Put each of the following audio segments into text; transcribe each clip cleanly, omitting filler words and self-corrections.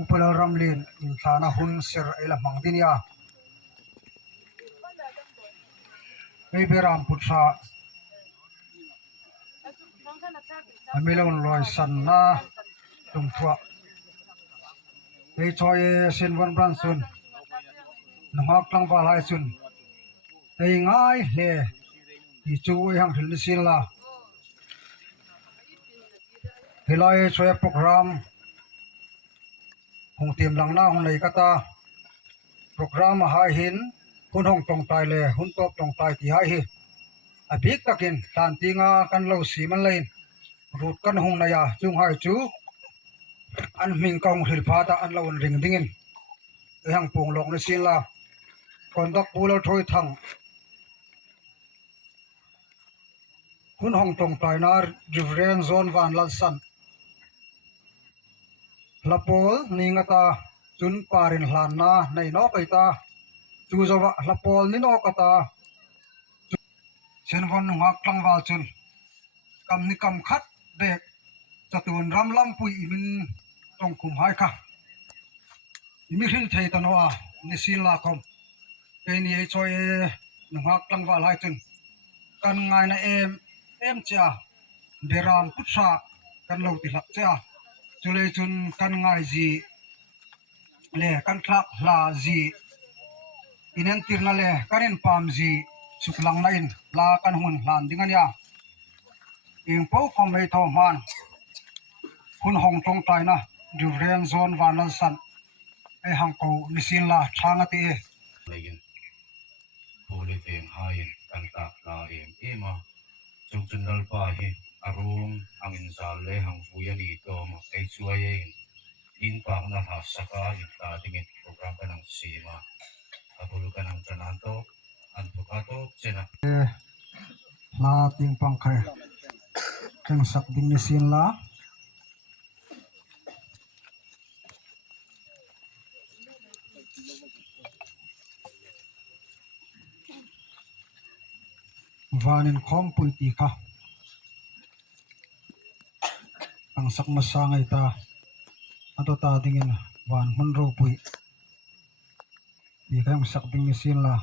upalal ramlin in thana hun ser ela mangdinia eiberam putra amilon loi sanna tumthua ei choi sinwan bransun nahak tlang balai chun ei ngai hle ti chu yang thil sin la hilai choi program hong tim lang na hong nei kata program hai hin hun hong tong tai le hun top tong tai ti hai hi a bik takin tan tinga kan lo si man lein rut kan hong na ya chung hai chu an ming kong hil pha ta an lo ring dingin e hang pung lok na sin la kon dak pulo thoi thang hun hong tong tai na rivren zone van lan san lapol ninga ta chun parin hlan na nei no kai ta chu zawa lapol ni no kata chen von ngak tlang wal chun kam ni kam khat de chatun ram lam pui imin tong kum hai kha imi hil thei ta no a ni sin la khom ke ni ei choi ngak tlang wal hai chun kan ngai na em cha deram putra kan lo ti lak cha chule chun kan ngai ji le kan thlak hla ji inen tirna le kanin pam ji suklang na in la kan hun hlan ding ania ing po khom hei tho man hun hong tong tai na durian zone van san ai hang ko nisin la thanga ti legin poli teng hain kan tak la ema chung chun dal pa hi arum angin zal le hang fuya ni to ma ai chuai in pa na ha saka in ta dingin program kanang sima apulu kanang chananto an to chena la ting pang khai keng sak ding nisin la vanin khom pui ti kha ang sak masangai ta ato ta dingin van hun ro pui ti kang sak ding nisin la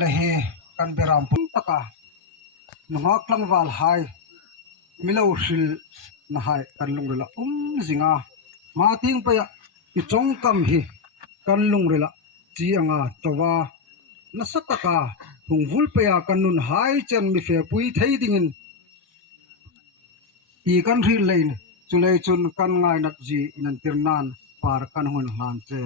lehi kan beram pun taka nungak lang wal hai milo shil na hai kan lungrela zinga ma ting pa ya i chong kam hi kan lungrela chi anga towa na sataka hungvul pa ya kan nun hai chen mi fe pui thei dingin i kan ri lein chulei chun kan ngai nat ji inan tirnan par kan hun han che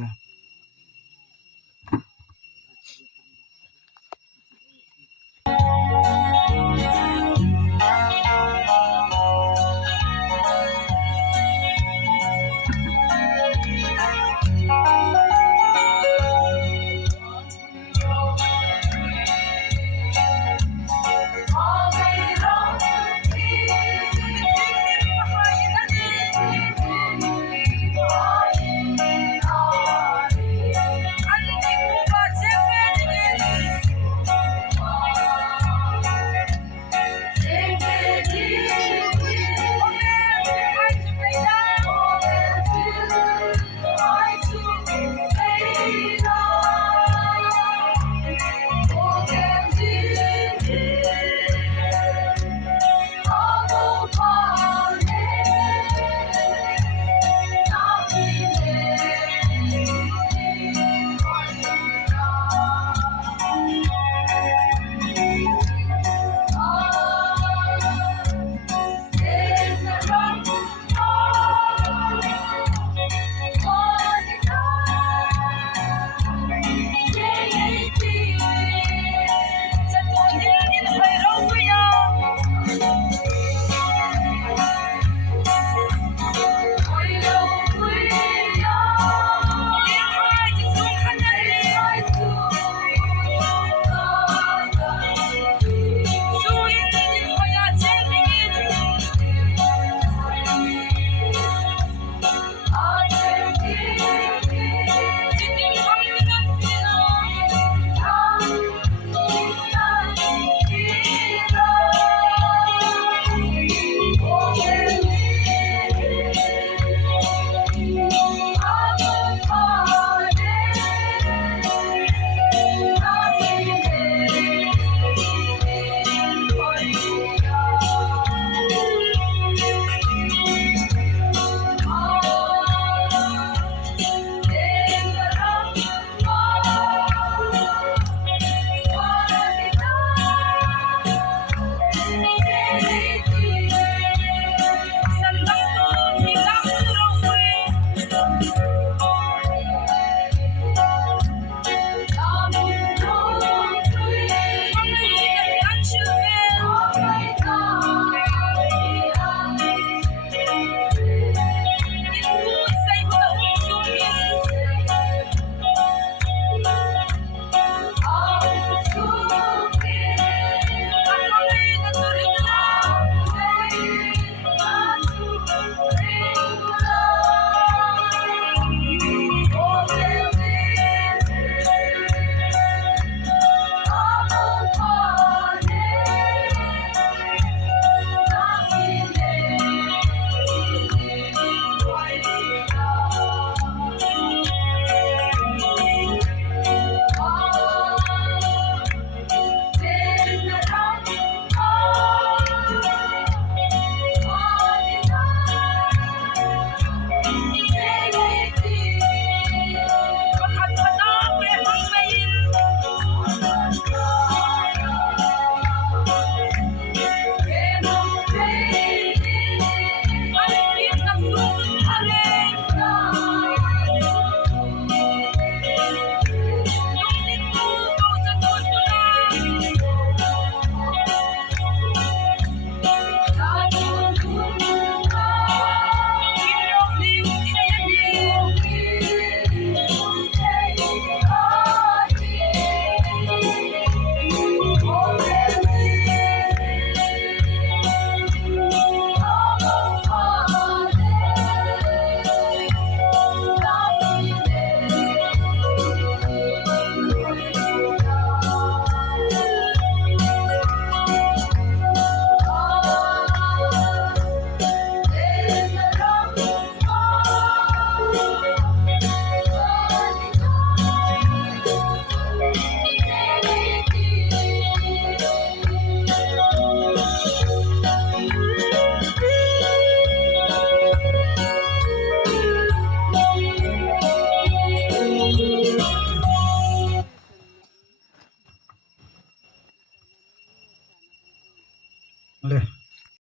le